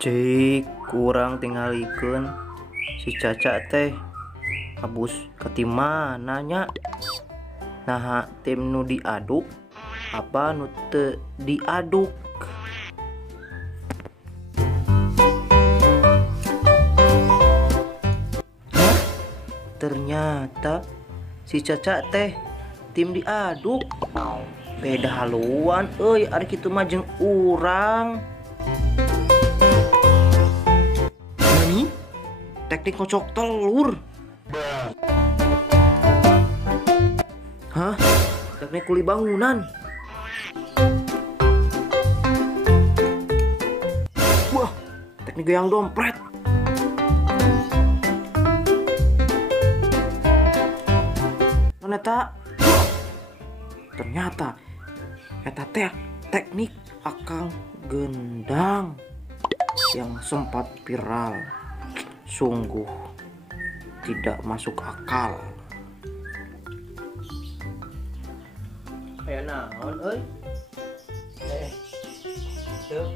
Cik kurang tinggalikeun si Caca teh habus ketimana nya. Nah tim nu diaduk apa nu teu diaduk. Hah? Ternyata si Caca teh tim diaduk. Beda haluan euy ari kitu mah jeung urang. Nani? Teknik ngocok telur. Hah? Teknik kuli bangunan. Wah, teknik goyang dompet. Mana tak? Ternyata eta teh teknik akang gendang yang sempat viral. Sungguh tidak masuk akal. Kayak naon euy? Tuh.